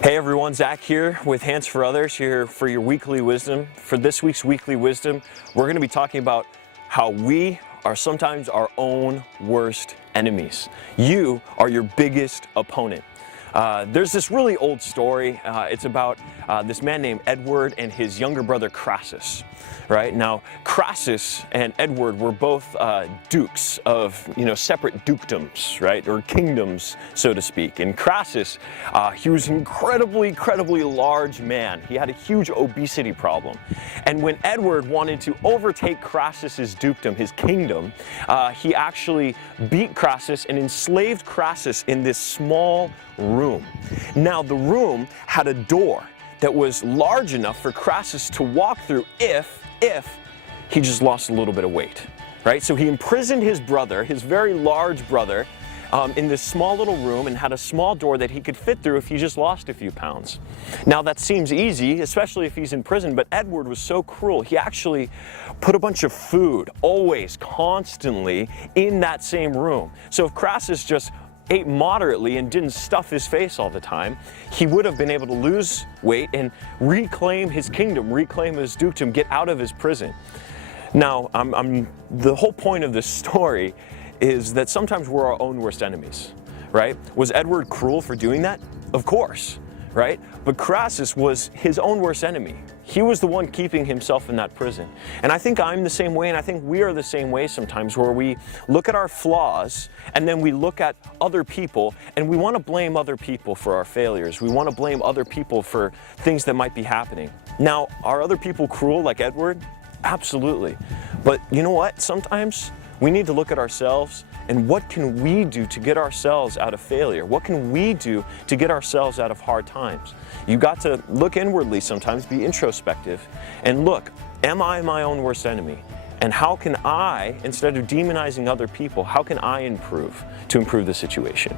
Hey everyone, Zach here with H4O's here for your weekly wisdom. For this week's weekly wisdom, we're going to be talking about how we are sometimes our own worst enemies. You are your biggest opponent. There's this really old story. It's about this man named Edward and his younger brother Crassus. Right now, Crassus and Edward were both dukes of separate dukedoms, right, or kingdoms, so to speak. And Crassus, he was an incredibly large man. He had a huge obesity problem. And when Edward wanted to overtake Crassus's dukedom, his kingdom, he actually beat Crassus and enslaved Crassus in this small room. Now, the room had a door that was large enough for Crassus to walk through if he just lost a little bit of weight, right? So he imprisoned his brother, his very large brother, in this small little room and had a small door that he could fit through if he just lost a few pounds. Now that seems easy, especially if he's in prison, but Edward was so cruel. He actually put a bunch of food, always, constantly, in that same room. So if Crassus just ate moderately and didn't stuff his face all the time, he would have been able to lose weight and reclaim his kingdom, reclaim his dukedom, get out of his prison. Now, the whole point of this story is that sometimes we're our own worst enemies, right? Was Edward cruel for doing that? Of course, right? But Crassus was his own worst enemy. He was the one keeping himself in that prison. And I think I'm the same way, and I think we are the same way sometimes, where we look at our flaws and then we look at other people and we want to blame other people for our failures. We want to blame other people for things that might be happening. Now, are other people cruel like Edward? Absolutely. But you know what? Sometimes we need to look at ourselves and what can we do to get ourselves out of failure? What can we do to get ourselves out of hard times? You got to look inwardly sometimes, be introspective, and look, am I my own worst enemy? And how can I, instead of demonizing other people, how can I improve to improve the situation?